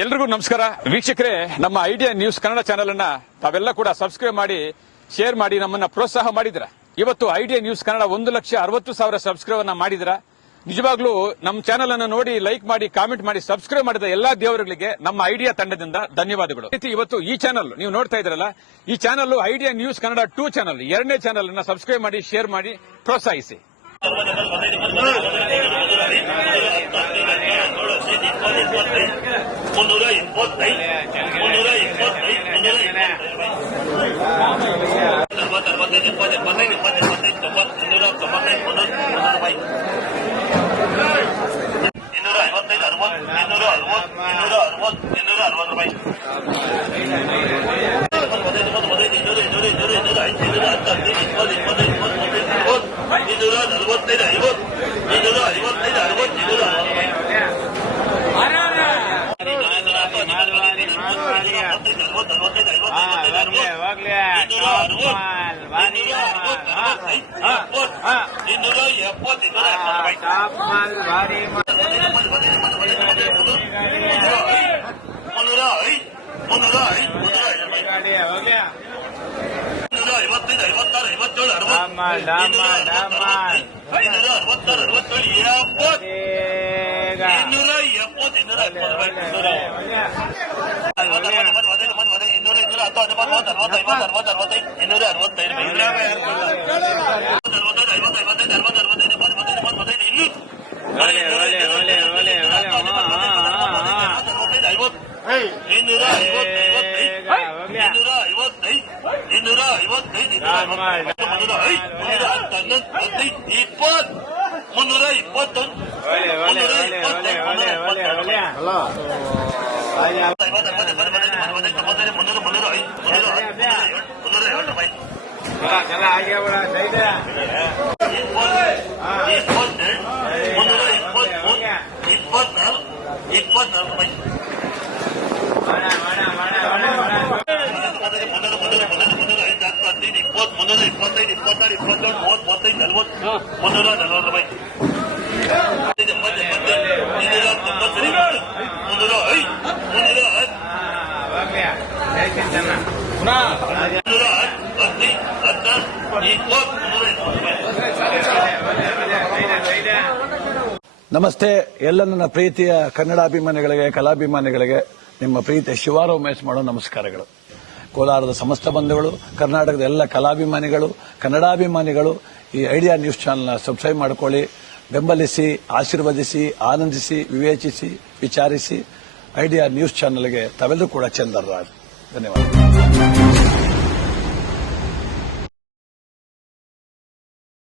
ಎಲ್ರಿಗೂ ನಮಸ್ಕಾರ ವೀಕ್ಷಕರೇ, ನಮ್ಮ ಐಡಿಯಾ ನ್ಯೂಸ್ ಕನ್ನಡ ಚಾನೆಲ್ ಅನ್ನ ತಾವೆಲ್ಲ ಕೂಡ ಸಬ್ಸ್ಕ್ರೈಬ್ ಮಾಡಿ ಶೇರ್ ಮಾಡಿ ನಮ್ಮನ್ನ ಪ್ರೋತ್ಸಾಹ ಮಾಡಿದ್ರ. ಇವತ್ತು ಐಡಿಯಾ ನ್ಯೂಸ್ ಕನ್ನಡ 1,60,000 ಸಬ್ಸ್ಕ್ರೈಬ್ ಅನ್ನ ಮಾಡಿದ್ರ. ನಿಜವಾಗ್ಲೂ ನಮ್ಮ ಚಾನೆಲ್ ಅನ್ನು ನೋಡಿ ಲೈಕ್ ಮಾಡಿ ಕಾಮೆಂಟ್ ಮಾಡಿ ಸಬ್ಸ್ಕ್ರೈಬ್ ಮಾಡಿದ ಎಲ್ಲಾ ದೇವರುಗಳಿಗೆ ನಮ್ಮ ಐಡಿಯಾ ತಂಡದಿಂದ ಧನ್ಯವಾದಗಳು. ಇವತ್ತು ಈ ಚಾನೆಲ್ ನೀವು ನೋಡ್ತಾ ಇದ್ರಲ್ಲ, ಈ channel idea news Kannada 2 channel, 2ನೇ ಚಾನೆಲ್ ಅನ್ನ ಸಬ್ಸ್ಕ್ರೈಬ್ ಮಾಡಿ ಶೇರ್ ಮಾಡಿ ಪ್ರೋತ್ಸಾಹಿಸಿ. ನಮಸ್ತೆ. ಎಲ್ಲ ನನ್ನ ಪ್ರೀತಿಯ ಕನ್ನಡಾಭಿಮಾನಿಗಳಿಗೆ, ಕಲಾಭಿಮಾನಿಗಳಿಗೆ ನಿಮ್ಮ ಪ್ರೀತಿಯ ಶಿವಾರ ಉಮೇಶ್ ಮಾಡೋ ನಮಸ್ಕಾರಗಳು. ಕೋಲಾರದ ಸಮಸ್ತ ಬಂಧುಗಳು, ಕರ್ನಾಟಕದ ಎಲ್ಲ ಕಲಾಭಿಮಾನಿಗಳು, ಕನ್ನಡಾಭಿಮಾನಿಗಳು ಈ ಐಡಿಯಾ ನ್ಯೂಸ್ ಚಾನೆಲ್ನ ಸಬ್ಸ್ಕ್ರೈಬ್ ಮಾಡಿಕೊಳ್ಳಿ, ಬೆಂಬಲಿಸಿ, ಆಶೀರ್ವದಿಸಿ, ಆನಂದಿಸಿ, ವಿವೇಚಿಸಿ, ವಿಚಾರಿಸಿ. ಐಡಿಯಾ ನ್ಯೂಸ್ ಚಾನೆಲ್ಗೆ ತಾವೆಲ್ಲರೂ ಕೂಡ ಚಂದರ್ರಾಜ್. ಧನ್ಯವಾದ.